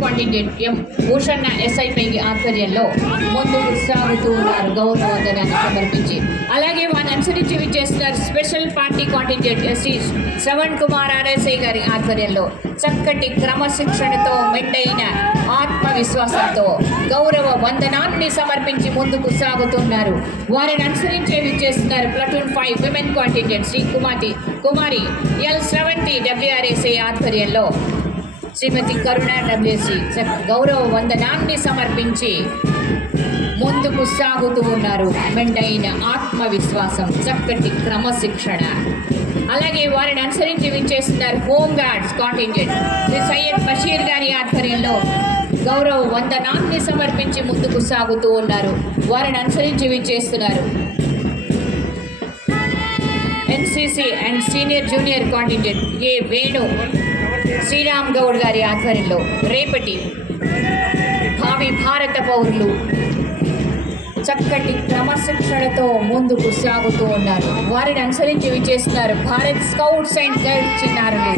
Contingent ఎం భూషణ ఎస్ఐపై ఆధ్వర్యంలో ముందుకు సాగుతూ ఉన్నారు గౌరవ వందనాన్ని సమర్పించి. అలాగే వారిని అనుసరించి విచ్చేస్తున్నారు special party contingent SC Shravan Kumar RSI గారి ఆధ్వర్యంలో చక్కటి క్రమశిక్షణతో మెండైన ఆత్మవిశ్వాసంతో గౌరవ వందనాన్ని సమర్పించి ముందుకు సాగుతున్నారు. వారిని అనుసరించే విచ్చేస్తున్నారు ప్లటూన్ 5 విమెన్ కాంటింజెంట్ శ్రీ కుమారి ఎల్ శ్రవంతి డబ్ల్యూఆర్ఎస్ఐ ఆధ్వర్యంలో శ్రీమతి కరుణ డబ్ల్యూసి గౌరవ వందనాన్ని సమర్పించి ముందుకు సాగుతూ ఉన్నారు. మెండైన ఆత్మవిశ్వాసం, చక్కటి క్రమశిక్షణ. అలాగే వారిని అనుసరించి విచ్చేస్తున్నారు home guards contingent Shri Syed Basheer గారి ఆధ్వర్యంలో గౌరవ వందనాన్ని సమర్పించి ముందుకు సాగుతూ ఉన్నారు. వారిని అనుసరించి విచ్చేస్తున్నారు NCC and senior junior contingent A Venu Sriram Goud గారి ఆధ్వర్యంలో రేపటి భావి భారత పౌరులు చక్కటి క్రమశిక్షణతో ముందుకు సాగుతూ ఉన్నారు. వారిని అనుసరించి విచ్చేస్తున్నారు భారత్ స్కౌట్స్ అండ్ గైడ్స్ చిన్నారులు